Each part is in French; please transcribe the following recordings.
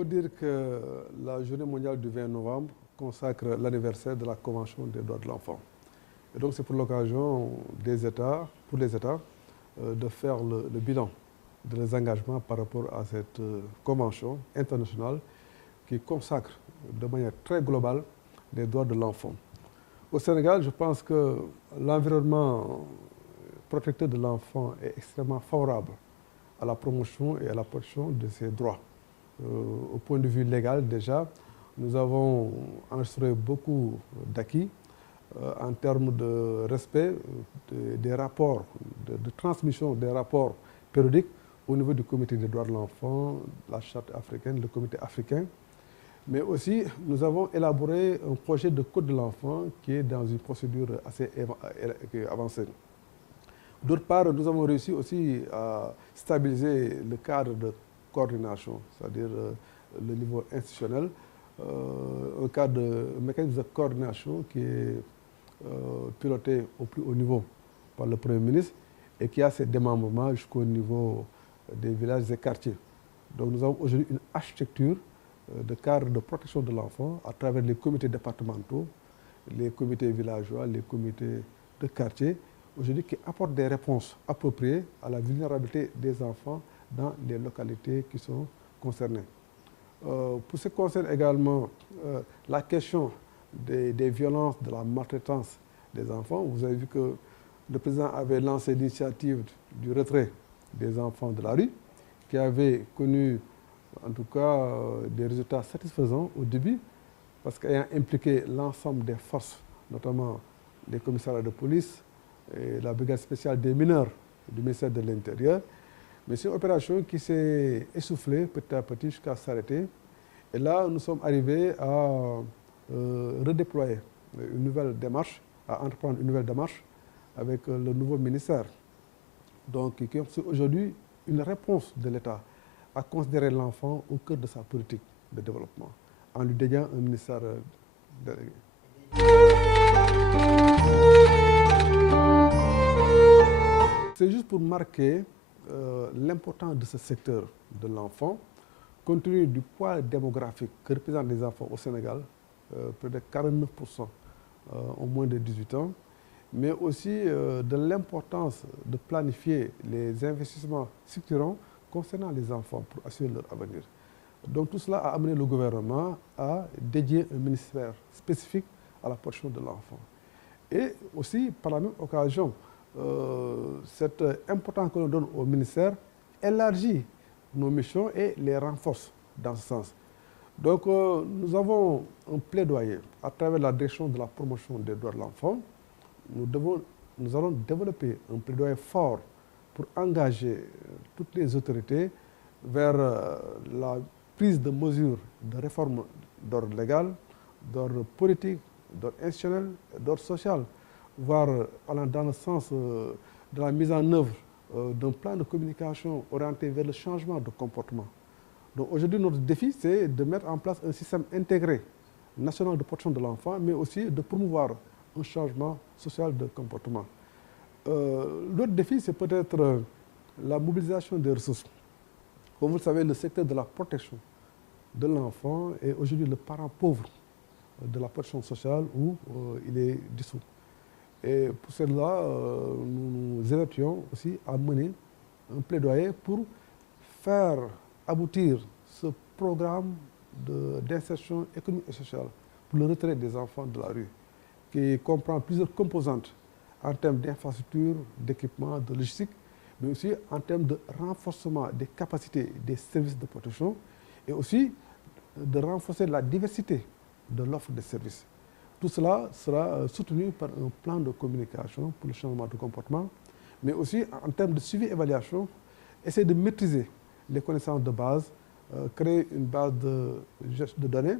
faut dire que la journée mondiale du 20 novembre consacre l'anniversaire de la Convention des droits de l'enfant. Et donc c'est pour l'occasion des États, pour les États, de faire le bilan de leurs engagements par rapport à cette convention internationale qui consacre de manière très globale les droits de l'enfant. Au Sénégal, je pense que l'environnement protecteur de l'enfant est extrêmement favorable à la promotion et à la protection de ses droits. Au point de vue légal, déjà, nous avons enregistré beaucoup d'acquis en termes de respect des rapports, de transmission des rapports périodiques au niveau du Comité des droits de l'enfant, la Charte africaine, le Comité africain. Mais aussi, nous avons élaboré un projet de code de l'enfant qui est dans une procédure assez avancée. D'autre part, nous avons réussi aussi à stabiliser le cadre de coordination, c'est-à-dire le niveau institutionnel, un mécanisme de coordination qui est piloté au plus haut niveau par le Premier ministre et qui a ses démembrements jusqu'au niveau des villages et quartiers. Donc nous avons aujourd'hui une architecture de cadre de protection de l'enfant à travers les comités départementaux, les comités villageois, les comités de quartier, aujourd'hui qui apportent des réponses appropriées à la vulnérabilité des enfants dans les localités qui sont concernées. Pour ce qui concerne également la question des violences, de la maltraitance des enfants, vous avez vu que le président avait lancé l'initiative du retrait des enfants de la rue, qui avait connu en tout cas des résultats satisfaisants au début, parce qu'ayant impliqué l'ensemble des forces, notamment les commissariats de police et la brigade spéciale des mineurs du ministère de l'Intérieur. Mais c'est une opération qui s'est essoufflée petit à petit jusqu'à s'arrêter. Et là, nous sommes arrivés à redéployer une nouvelle démarche, à entreprendre une nouvelle démarche avec le nouveau ministère. Donc, qui est aujourd'hui une réponse de l'État à considérer l'enfant au cœur de sa politique de développement, en lui dédiant un ministère délégué. C'est juste pour marquer l'importance de ce secteur de l'enfant, compte tenu du poids démographique que représentent les enfants au Sénégal, près de 49% au moins de 18 ans, mais aussi de l'importance de planifier les investissements structurants concernant les enfants pour assurer leur avenir. Donc tout cela a amené le gouvernement à dédier un ministère spécifique à la protection de l'enfant. Et aussi, par la même occasion, cette importance que l'on donne au ministère élargit nos missions et les renforce dans ce sens. Donc nous avons un plaidoyer à travers la direction de la promotion des droits de l'enfant. Nous allons développer un plaidoyer fort pour engager toutes les autorités vers la prise de mesures de réforme d'ordre légal, d'ordre politique, d'ordre institutionnel, d'ordre social, voire allant dans le sens de la mise en œuvre d'un plan de communication orienté vers le changement de comportement. Donc aujourd'hui, notre défi, c'est de mettre en place un système intégré national de protection de l'enfant, mais aussi de promouvoir un changement social de comportement. L'autre défi, c'est peut-être la mobilisation des ressources. Comme vous le savez, le secteur de la protection de l'enfant est aujourd'hui le parent pauvre de la protection sociale où il est dissous. Et pour cela, nous nous évertuons aussi à mener un plaidoyer pour faire aboutir ce programme d'insertion économique et sociale pour le retrait des enfants de la rue, qui comprend plusieurs composantes en termes d'infrastructures, d'équipements, de logistique, mais aussi en termes de renforcement des capacités des services de protection et aussi de renforcer la diversité de l'offre de services. Tout cela sera soutenu par un plan de communication pour le changement de comportement, mais aussi en termes de suivi et évaluation, essayer de maîtriser les connaissances de base, créer une base de données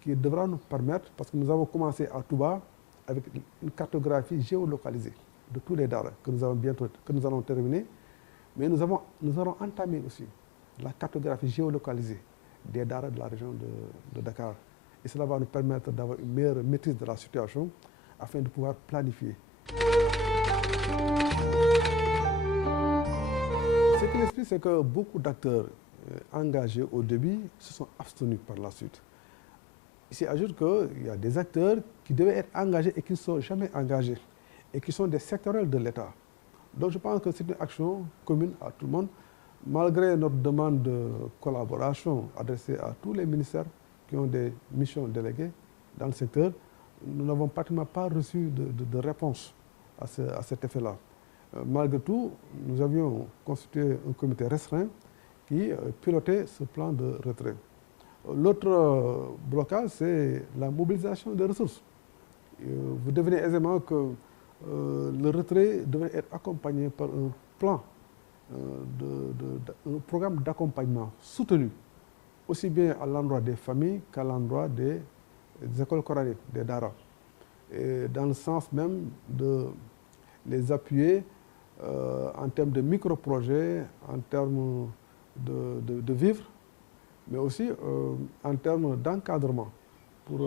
qui devra nous permettre, parce que nous avons commencé à Touba avec une cartographie géolocalisée de tous les daras que nous allons terminer, mais nous allons entamer aussi la cartographie géolocalisée des daras de la région de Dakar. Et cela va nous permettre d'avoir une meilleure maîtrise de la situation afin de pouvoir planifier. Ce qui l'explique, c'est que beaucoup d'acteurs engagés au début se sont abstenus par la suite. Il s'ajoute qu'il y a des acteurs qui devaient être engagés et qui ne sont jamais engagés et qui sont des sectoriels de l'État. Donc je pense que c'est une action commune à tout le monde, malgré notre demande de collaboration adressée à tous les ministères qui ont des missions déléguées dans le secteur. Nous n'avons pratiquement pas reçu de réponse à cet effet-là. Malgré tout, nous avions constitué un comité restreint qui pilotait ce plan de retrait. L'autre blocage, c'est la mobilisation des ressources. Vous devinez aisément que le retrait devrait être accompagné par un plan, un programme d'accompagnement soutenu, aussi bien à l'endroit des familles qu'à l'endroit des écoles coraniques, des daras. Et dans le sens même de les appuyer en termes de micro-projets, en termes de vivres, mais aussi en termes d'encadrement pour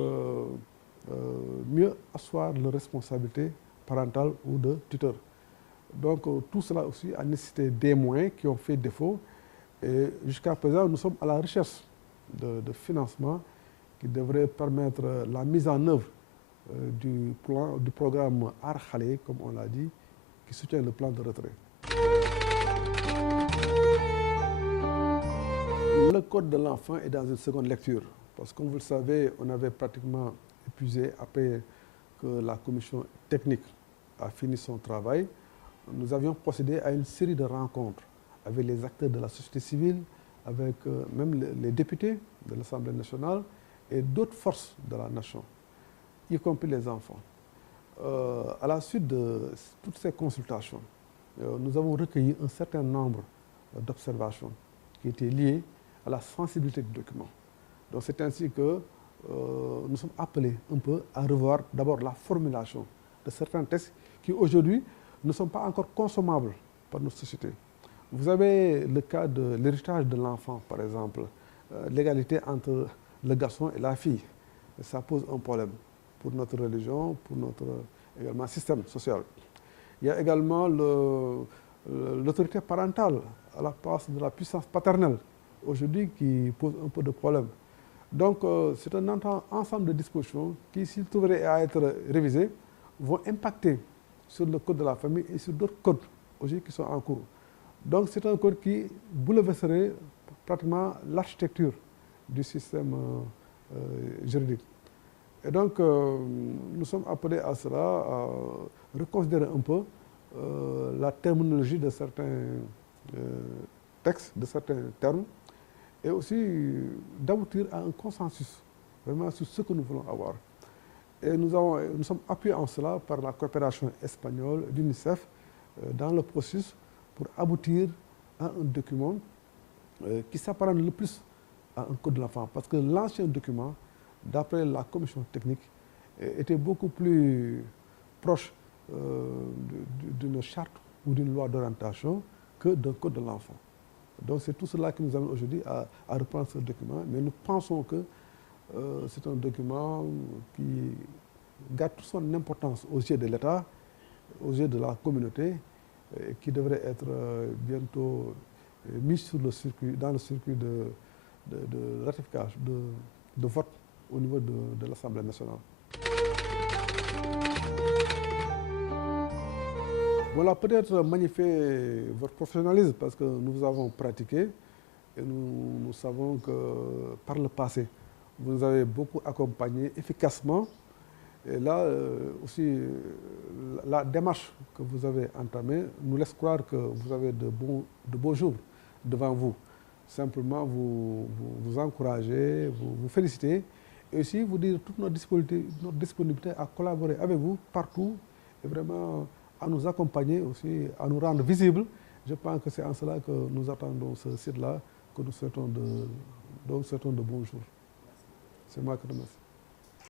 mieux asseoir leur responsabilité parentale ou de tuteur. Donc tout cela aussi a nécessité des moyens qui ont fait défaut et jusqu'à présent nous sommes à la recherche de financement qui devrait permettre la mise en œuvre du programme Aar Xale, comme on l'a dit, qui soutient le plan de retrait. Le code de l'enfant est dans une seconde lecture, parce que comme vous le savez, on avait pratiquement épuisé après que la commission technique a fini son travail. Nous avions procédé à une série de rencontres avec les acteurs de la société civile, avec même les députés de l'Assemblée nationale et d'autres forces de la nation, y compris les enfants. À la suite de toutes ces consultations, nous avons recueilli un certain nombre d'observations qui étaient liées à la sensibilité du document. Donc c'est ainsi que nous sommes appelés un peu à revoir d'abord la formulation de certains textes qui aujourd'hui ne sont pas encore consommables par notre société. Vous avez le cas de l'héritage de l'enfant, par exemple, l'égalité entre le garçon et la fille. Ça pose un problème pour notre religion, pour notre également système social. Il y a également l'autorité parentale à la place de la puissance paternelle, aujourd'hui qui pose un peu de problème. Donc c'est un ensemble de dispositions qui, s'ils trouvaient à être révisés, vont impacter sur le code de la famille et sur d'autres codes aujourd'hui qui sont en cours. Donc c'est un code qui bouleverserait pratiquement l'architecture du système juridique. Et donc nous sommes appelés à cela, à reconsidérer un peu la terminologie de certains textes, de certains termes, et aussi d'aboutir à un consensus vraiment sur ce que nous voulons avoir. Et nous sommes appuyés en cela par la coopération espagnole d'UNICEF dans le processus pour aboutir à un document qui s'apparente le plus à un code de l'enfant. Parce que l'ancien document, d'après la commission technique, était beaucoup plus proche d'une charte ou d'une loi d'orientation que d'un code de l'enfant. Donc c'est tout cela qui nous amène aujourd'hui à reprendre ce document. Mais nous pensons que c'est un document qui garde toute son importance aux yeux de l'État, aux yeux de la communauté, et qui devrait être bientôt mis sur le circuit, dans le circuit de ratification, de vote au niveau de l'Assemblée nationale. Voilà, peut-être magnifier votre professionnalisme parce que nous vous avons pratiqué et nous savons que par le passé, vous nous avez beaucoup accompagné efficacement. Et là aussi, la démarche que vous avez entamée nous laisse croire que vous avez de beaux jours devant vous. Simplement vous encourager, vous féliciter et aussi vous dire toute notre disponibilité à collaborer avec vous partout et vraiment à nous accompagner aussi, à nous rendre visibles. Je pense que c'est en cela que nous attendons ce site-là, que nous souhaitons de bons jours. C'est moi qui te remercie.